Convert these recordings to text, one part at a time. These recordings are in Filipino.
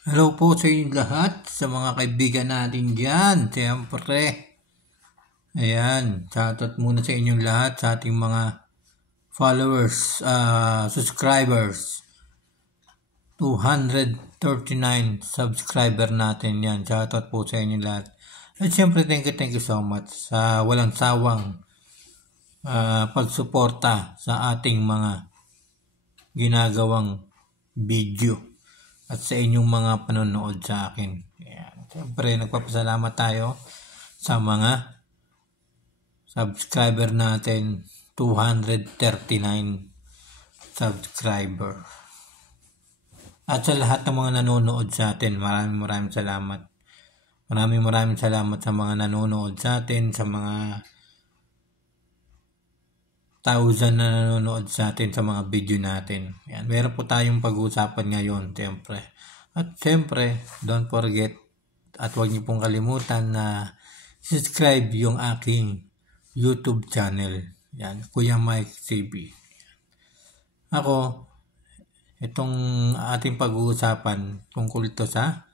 Hello po sa inyong lahat, sa mga kaibigan natin dyan. Siyempre, ayan, shoutout muna sa inyong lahat, sa ating mga followers, subscribers. 239 subscriber natin yan. Shoutout po sa inyong lahat. At siyempre, thank you so much sa walang sawang pagsuporta sa ating mga ginagawang video at sa inyong mga panonood sa akin. Ayan. Siyempre, nagpapasalamat tayo sa mga subscriber natin, 239 subscriber. At sa lahat ng mga nanonood sa atin, maraming salamat. Maraming salamat sa mga nanonood sa atin, sa mga 1,000 na nanonood sa atin sa mga video natin. Yan, meron po tayong pag-uusapan ngayon, siyempre. At siyempre, don't forget at huwag niyo pong kalimutan na subscribe yung aking YouTube channel. Yan, Kuya Mike CB. Ako, itong ating pag-uusapan tungkol ito sa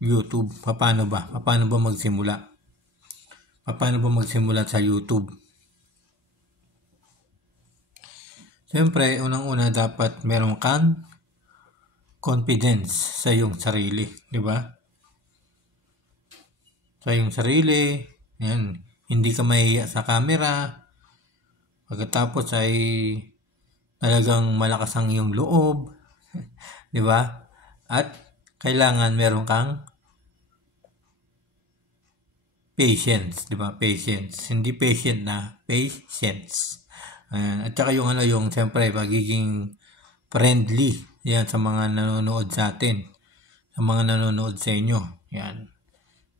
YouTube. Paano ba magsimula? Paano ba magsimula sa YouTube? Siyempre, unang-una dapat meron kang confidence sa iyong sarili, di ba? Sa iyong sarili, yan, hindi ka mahiya sa camera. Pagkatapos ay talagang malakas ang iyong loob, di ba? At kailangan meron kang patience, di ba? Patience. Hindi patient na, patience. At saka yung siyempre, pagiging friendly, yan, sa mga nanonood sa atin. Sa mga nanonood sa inyo, yan.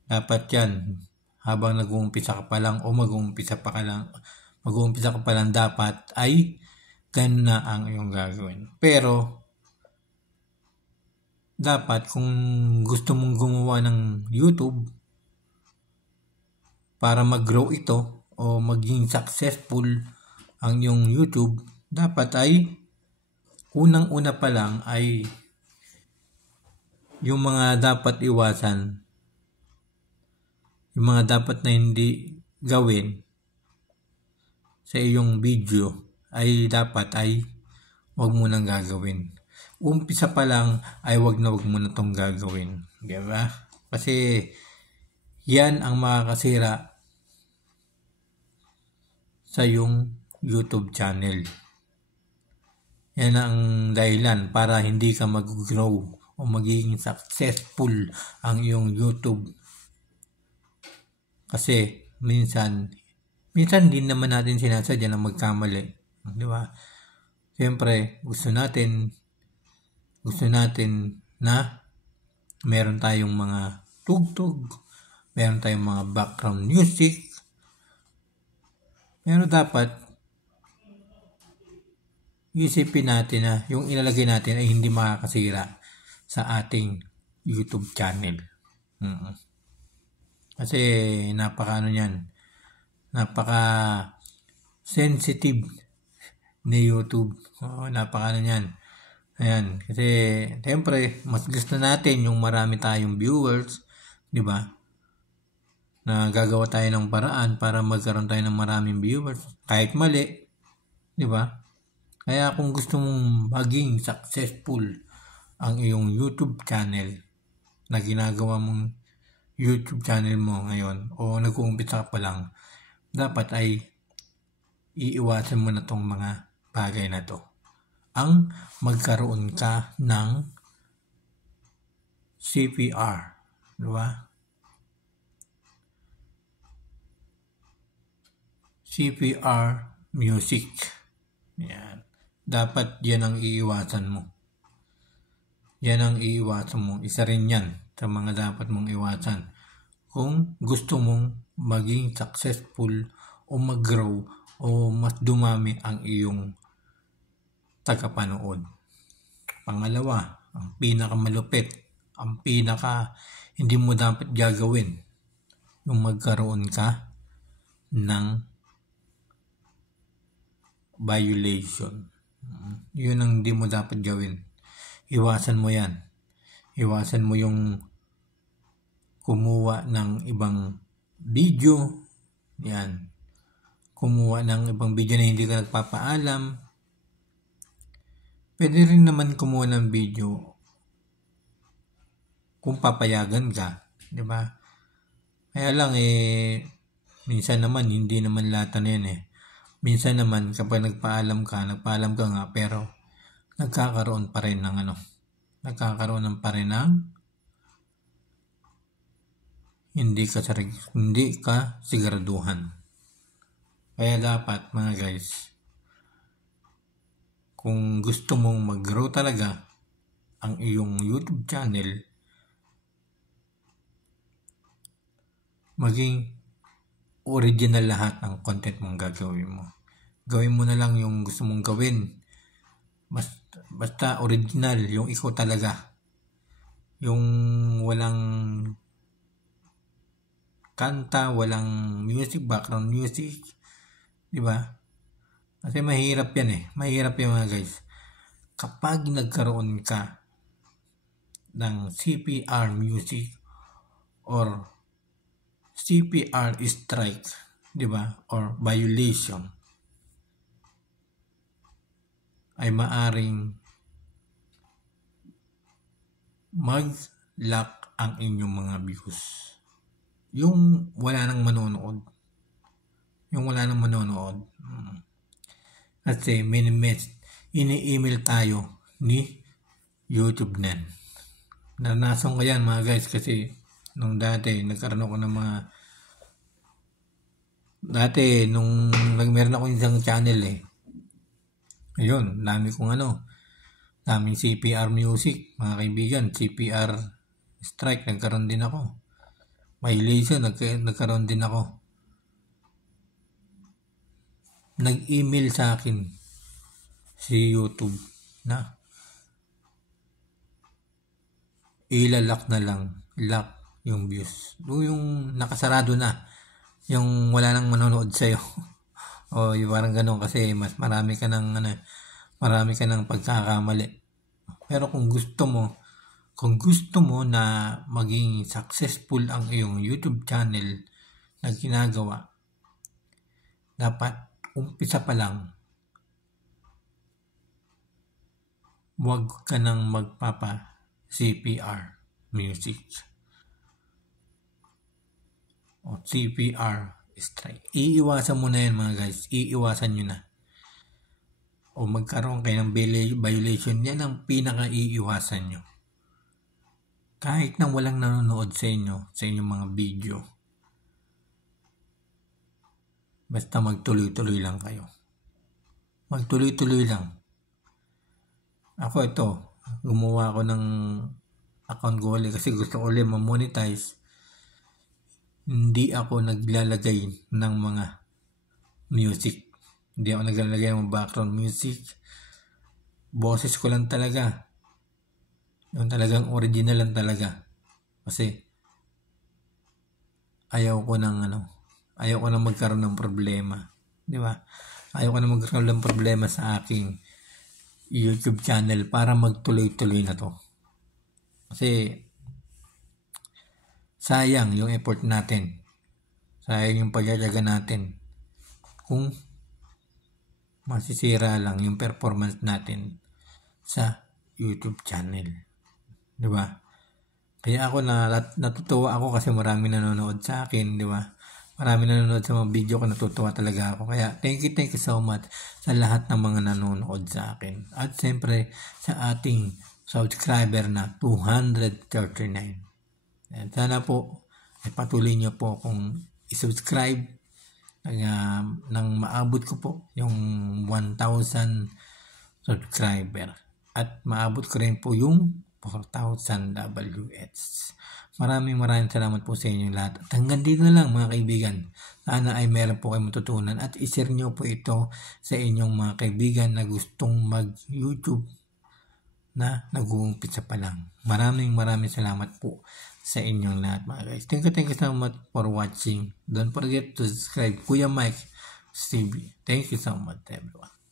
Dapat yan, habang nag-uumpisa ka pa lang o mag-uumpisa ka pa lang dapat ay ganun na ang iyong gagawin. Pero, dapat kung gusto mong gumawa ng YouTube, para mag-grow ito o maging successful ang iyong YouTube, dapat ay unang-una pa lang ay yung mga dapat iwasan, yung mga dapat na hindi gawin sa iyong video ay dapat ay wag mo nang gagawin. Umpisa pa lang ay wag mo na itong gagawin. Diba? Kasi yan ang makakasira sa iyong YouTube channel. Yan ang dahilan para hindi ka mag-grow o magiging successful ang iyong YouTube. Kasi minsan din naman natin sinasadya na magkamali. Di ba? Siyempre, gusto natin na meron tayong mga tugtog, meron tayong mga background music. Pero dapat isipin natin na yung ilalagay natin ay hindi makakasira sa ating YouTube channel. Kasi napaka sensitive ni YouTube. Napaka niyan. Ayan, kasi siyempre mas gusto natin yung marami tayong viewers, di ba? Na gagawa tayo ng paraan para magkaroon tayo ng maraming viewers kahit mali, di ba? Kaya kung gusto mong maging successful ang iyong YouTube channel na ginagawa mong YouTube channel mo ngayon o nag-uumpisa ka pa lang, dapat ay iiwasan mo na tong mga bagay na to. Ang magkaroon ka ng CPR, di ba? CPR music. Yan. Dapat yan ang iiwasan mo. Isa rin yan sa mga dapat mong iwasan. Kung gusto mong maging successful o mag-grow o mas dumami ang iyong tagapanood. Pangalawa, ang pinakamalupit, hindi mo dapat gagawin yung magkaroon ka ng violation. Yun ang hindi mo dapat gawin. Iwasan mo yan. Iwasan mo yung kumuha ng ibang video. Yan. Kumuha ng ibang video na hindi ka nagpapaalam. Pwede rin naman kumuha ng video kung papayagan ka. Diba? Kaya lang minsan naman hindi naman lahat na yan Minsan naman kapag nagpaalam ka nga pero nagkakaroon pa rin ng hindi ka siguraduhan. Kaya dapat mga guys, kung gusto mong mag-grow talaga ang iyong YouTube channel, maging original lahat ng content mong gagawin mo. Gawin mo na lang yung gusto mong gawin. Basta original, yung ikaw talaga. Yung walang kanta, walang music, background music. Diba? Kasi mahirap yan Mahirap yan mga guys. Kapag nagkaroon ka ng CPR music or CPR strike, diba? Or violation, ay maaring mag-lock ang inyong mga views. Yung wala nang manonood. Kasi ini-email tayo ni YouTube nan. Naranasan ko yan mga guys kasi nung dati nagkaroon ako ng mga meron ako isang channel ayun, daming CPR music mga kaibigan, CPR strike nagkaroon din ako, violation nagkaroon din ako. Nag-email sa akin si YouTube na ilalak na lang, lock yung views. Yung nakasarado na, yung wala nang manonood sa'yo. O yung parang ganun kasi mas marami ka ng pagkakamali. Pero kung gusto mo na maging successful ang iyong YouTube channel na ginagawa, dapat umpisa pa lang wag ka nang magpapa CPR music o CPR strike. Iiwasan mo na yan mga guys. Iiwasan nyo na. O magkaroon kayo ng violation. Yan ang pinaka-iiwasan nyo. Kahit na walang nanonood sa inyong mga video. Basta magtuloy-tuloy lang kayo. Magtuloy-tuloy lang. Ako gumawa ako ng account ko ulit kasi gusto ko ulit ma-monetize. Hindi ako naglalagay ng mga music. Hindi ako naglalagay ng background music. Boses ko lang talaga. Yung talagang original lang talaga. Kasi ayaw ko nang magkaroon ng problema. Di ba? Ayaw ko nang magkaroon ng problema sa aking YouTube channel para magtuloy-tuloy na to. Kasi sayang yung effort natin. Sayang yung pagyayaga natin. Kung masisira lang yung performance natin sa YouTube channel. Diba? Kaya ako natutuwa ako kasi marami nanonood sa akin. Diba? Marami nanonood sa mga video ko. Natutuwa talaga ako. Kaya thank you so much sa lahat ng mga nanonood sa akin. At siyempre sa ating subscriber na 239. And sana po patuloy niyo po kung i-subscribe nang maabot ko po yung 1,000 subscriber at maabot ko rin po yung 4,000 WH. Maraming salamat po sa inyo lahat. At hanggang dito na lang mga kaibigan. Sana ay meron po kayong matutunan at i-share nyo po ito sa inyong mga kaibigan na gustong mag-YouTube na nag-uumpisa pa lang. Maraming salamat po sa inyong lahat mga guys. Thank you so much for watching. Don't forget to subscribe. Kuya Mike TV. Thank you so much everyone.